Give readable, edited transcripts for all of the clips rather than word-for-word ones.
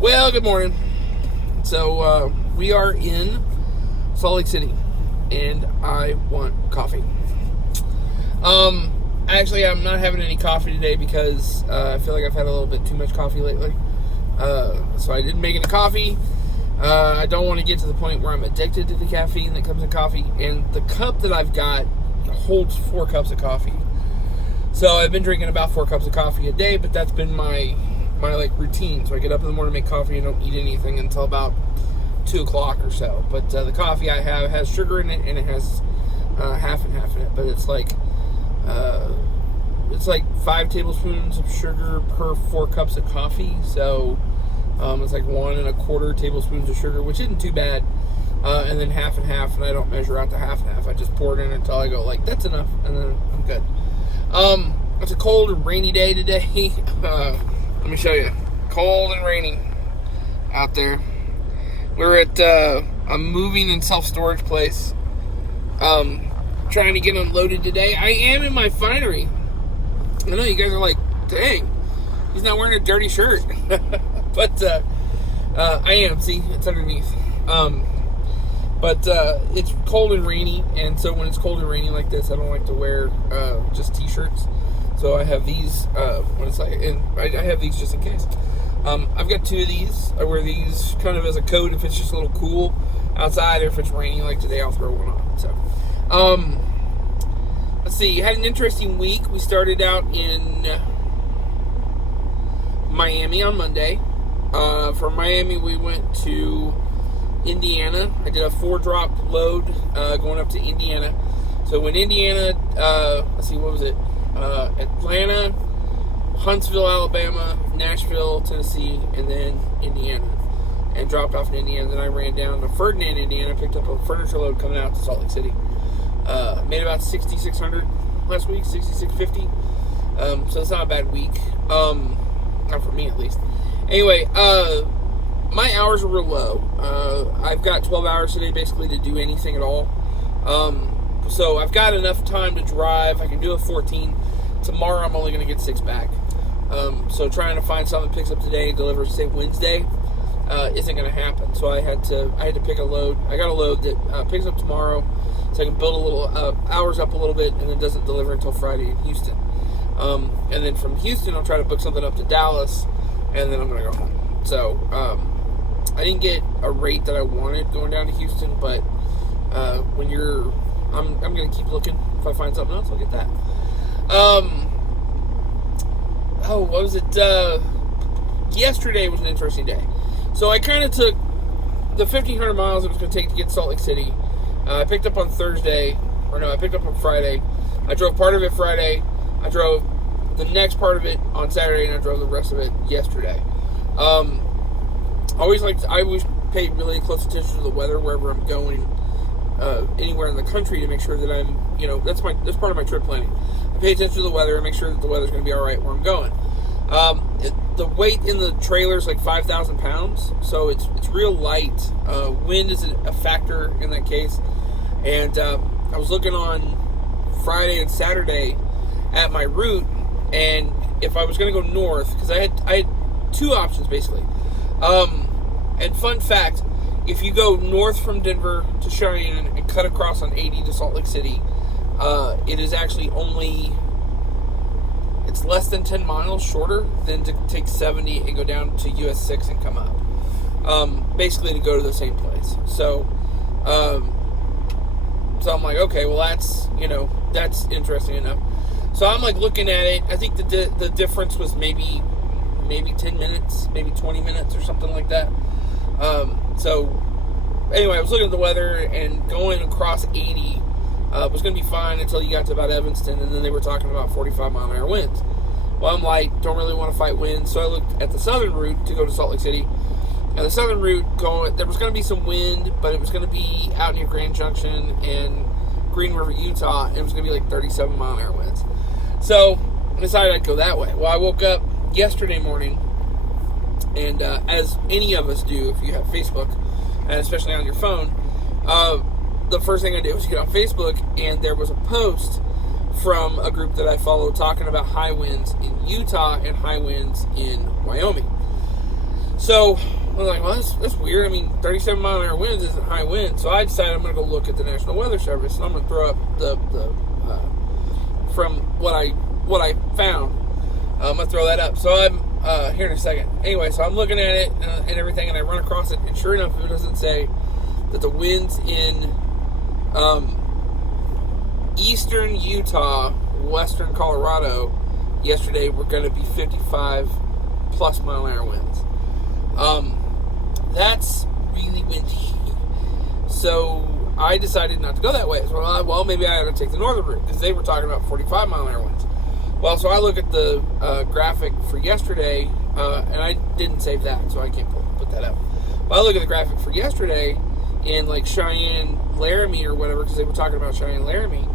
Well, good morning. So, we are in Salt Lake City, and I want coffee. Actually, I'm not having any coffee today because I feel like I've had a little bit too much coffee lately. So I didn't make any coffee. I don't want to get to the point where I'm addicted to the caffeine that comes in coffee, and the cup that I've got holds 4 cups of coffee. So I've been drinking about 4 cups of coffee a day, but that's been my like routine. So I get up in the morning, make coffee, and don't eat anything until about 2 o'clock or so. But the coffee I have has sugar in it, and it has half and half in it. But it's like 5 tablespoons of sugar per 4 cups of coffee. So it's like 1 1/4 tablespoons of sugar, which isn't too bad. And then half and half, and I don't measure out the half and half. I just pour it in until I go like, that's enough, and then I'm good. It's a cold and rainy day today. Let me show you. Cold and rainy out there. We're at a moving and self-storage place. Trying to get unloaded today. I am in my finery. I know you guys are like, dang, he's not wearing a dirty shirt. But I am. See, it's underneath. But it's cold and rainy, and so when it's cold and rainy like this, I don't like to wear just t-shirts. So I have these when it's like, and I have these just in case. I've got 2 of these. I wear these kind of as a coat if it's just a little cool outside, or if it's raining like today, I'll throw one on. So, let's see. Had an interesting week. We started out in Miami on Monday. From Miami, we went to Indiana. I did a 4-drop load going up to Indiana. So in Indiana, let's see, what was it? Atlanta, Huntsville, Alabama, Nashville, Tennessee, and then Indiana. And dropped off in Indiana. Then I ran down to Ferdinand, Indiana, picked up a furniture load coming out to Salt Lake City. Made about 6,600 last week, 6,650. So it's not a bad week. Not for me, at least. Anyway, my hours are real low. I've got 12 hours today, basically, to do anything at all. So I've got enough time to drive. I can do a 14. Tomorrow I'm only going to get 6 back. So trying to find something that picks up today and delivers, say, Wednesday, isn't going to happen. So I had to pick a load. I got a load that picks up tomorrow, so I can build a little hours up a little bit, and then doesn't deliver until Friday in Houston. And then from Houston, I'll try to book something up to Dallas, and then I'm going to go home. So I didn't get a rate that I wanted going down to Houston, but when you're, I'm going to keep looking. If I find something else, I'll get that. What was it? Yesterday was an interesting day. So I kind of took the 1,500 miles it was going to take to get to Salt Lake City. I picked up on I picked up on Friday. I drove part of it Friday. I drove the next part of it on Saturday, and I drove the rest of it yesterday. I always pay really close attention to the weather wherever I'm going, anywhere in the country, to make sure that I'm, that's part of my trip planning. I pay attention to the weather and make sure that the weather's going to be all right where I'm going. The weight in the trailer is like 5,000 pounds, so it's real light. Wind is a factor in that case. And I was looking on Friday and Saturday at my route, and if I was going to go north, because I had 2 options basically. And fun fact, if you go north from Denver to Cheyenne and cut across on 80 to Salt Lake City, it is actually it's less than 10 miles shorter than to take 70 and go down to US 6 and come up. Basically to go to the same place. So I'm like, okay, well that's interesting enough. So I'm like looking at it. I think the difference was maybe 10 minutes, maybe 20 minutes or something like that. So anyway, I was looking at the weather, and going across 80 was going to be fine until you got to about Evanston, and then they were talking about 45-mile-an-hour winds. Well, I'm light, don't really want to fight winds, so I looked at the southern route to go to Salt Lake City. And the southern route, there was going to be some wind, but it was going to be out near Grand Junction and Green River, Utah, and it was going to be like 37-mile-an-hour winds. So I decided I'd go that way. Well, I woke up yesterday morning, and as any of us do if you have Facebook, and especially on your phone, the first thing I did was get on Facebook, and there was a post from a group that I follow talking about high winds in Utah and high winds in Wyoming. So I was like, well, that's weird. I mean, 37-mile-an-hour winds isn't high wind. So I decided I'm going to go look at the National Weather Service, and I'm going to throw up the from what I found. I'm going to throw that up. So I'm here in a second. Anyway, so I'm looking at it and everything, and I run across it, and sure enough, it doesn't say that the winds in eastern Utah, western Colorado yesterday were going to be 55+ mile-an-hour winds. That's really windy. So I decided not to go that way. So well, maybe I ought to take the northern route, because they were talking about 45-mile-an-hour winds. Well, so I look at the graphic for yesterday, and I didn't save that, so I can't put that up. But I look at the graphic for yesterday in like Cheyenne, Laramie, or whatever, because they were talking about Cheyenne, Laramie,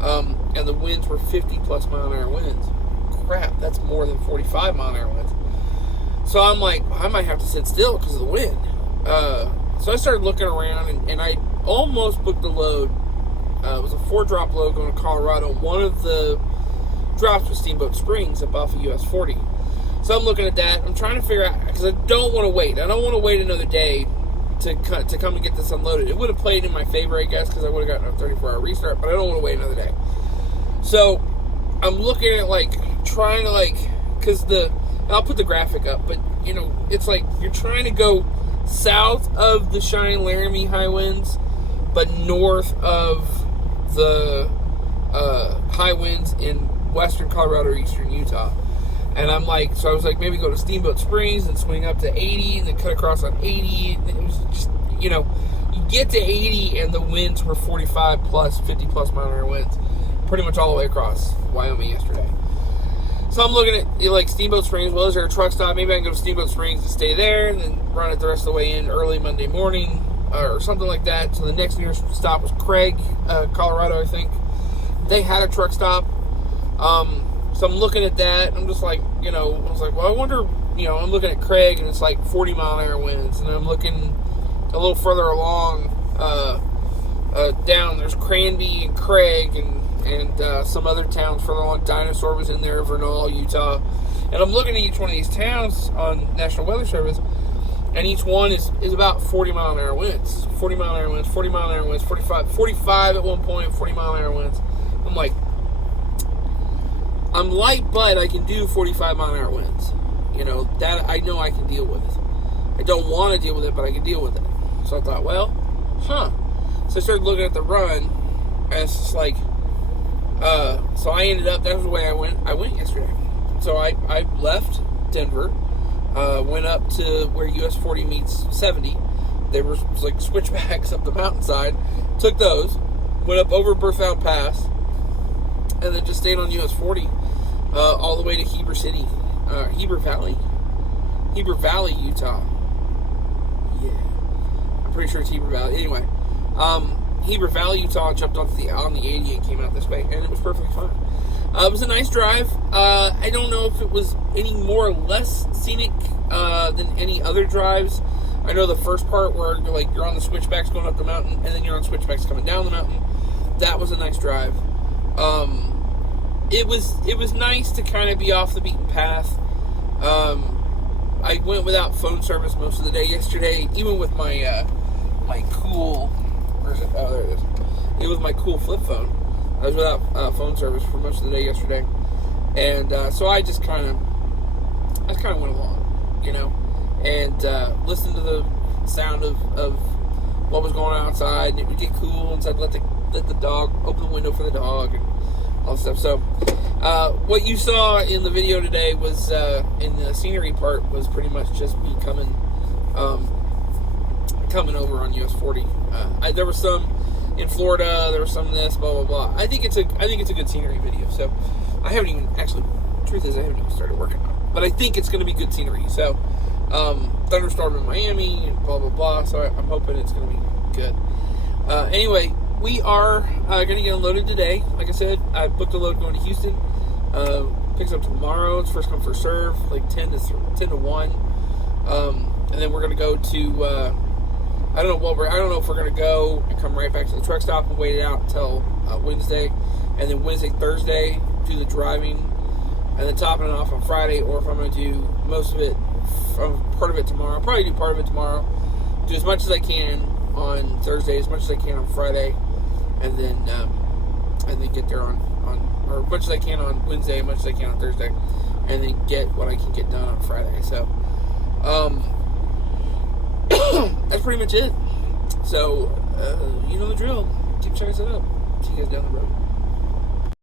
and the winds were 50+ mile-an-hour winds. Crap, that's more than 45-mile-an-hour winds. So I'm like, I might have to sit still because of the wind. So I started looking around, and I almost booked a load. It was a 4-drop load going to Colorado. One of the drops was Steamboat Springs up off of US 40. So I'm looking at that. I'm trying to figure out, because I don't want to wait. I don't want to wait another day to come and get this unloaded. It would have played in my favor, I guess, because I would have gotten a 34-hour restart, but I don't want to wait another day. So I'm looking at, like, trying to, because I'll put the graphic up, but, you know, it's like you're trying to go south of the Cheyenne, Laramie high winds, but north of the high winds in western Colorado or eastern Utah. And I'm like, so I was like, maybe go to Steamboat Springs and swing up to 80 and then cut across on 80. And it was just, you know, you get to 80 and the winds were 45+, 50+ mile-an-hour winds pretty much all the way across Wyoming yesterday. So I'm looking at, like, Steamboat Springs. Well, is there a truck stop? Maybe I can go to Steamboat Springs and stay there and then run it the rest of the way in early Monday morning or something like that. So the next nearest stop was Craig, Colorado, I think. They had a truck stop. So I'm looking at that. I'm just like, you know, I was like, well, I wonder, you know, I'm looking at Craig and it's like 40-mile-an-hour winds. And I'm looking a little further along down. There's Cranby and Craig and some other towns further along. Dinosaur was in there, Vernal, Utah. And I'm looking at each one of these towns on National Weather Service, and each one is about 40-mile-an-hour winds. 40-mile-an-hour winds, 40-mile-an-hour winds, 45 at one point, 40-mile-an-hour winds. I'm like, I'm light, but I can do 45-mile-an-hour winds. You know, that I know I can deal with. I don't want to deal with it, but I can deal with it. So I thought, well, So I started looking at the run, and it's just like, so I ended up, that was the way I went yesterday. So I left Denver, went up to where US 40 meets 70. There was like switchbacks up the mountainside. Took those, went up over Berthoud Pass, and then just stayed on US 40 all the way to Heber Valley, Utah. Yeah, I'm pretty sure it's Heber Valley. Anyway, Heber Valley, Utah. Jumped on the 80 and came out this way, and it was perfectly fine. It was a nice drive. I don't know if it was any more or less scenic than any other drives. I know the first part where you're on the switchbacks going up the mountain, and then you're on switchbacks coming down the mountain. That was a nice drive. It was nice to kind of be off the beaten path. I went without phone service most of the day yesterday, even with my my cool. Where's it? Oh, there it is. It was my cool flip phone. I was without phone service for most of the day yesterday, and so I just kind of went along, you know, and listened to the sound of what was going on outside, and it would get cool, and so I'd let the dog open the window for the dog and all that stuff. So what you saw in the video today was in the scenery part was pretty much just me coming over on US 40. There was some in Florida, there was some of this, blah blah blah. I think it's a good scenery video. So I haven't even actually truth is, I haven't even started working on it. But I think it's going to be good scenery. So, thunderstorm in Miami, and blah, blah, blah. So I'm hoping it's going to be good. Anyway, we are going to get unloaded today. Like I said, I booked a load going to Houston. Picks up tomorrow. It's first come, first serve, like 10 to 1. And then we're going to go to, I don't know if we're going to go and come right back to the truck stop and wait it out until Wednesday. And then Wednesday, Thursday, do the driving. And then topping it off on Friday, or if I'm going to do most of it, part of it tomorrow. I'll probably do part of it tomorrow. Do as much as I can on Thursday, as much as I can on Friday. And then get there or as much as I can on Wednesday, as much as I can on Thursday. And then get what I can get done on Friday. So, that's pretty much it. So, you know the drill. Keep checking it out. See you guys down the road.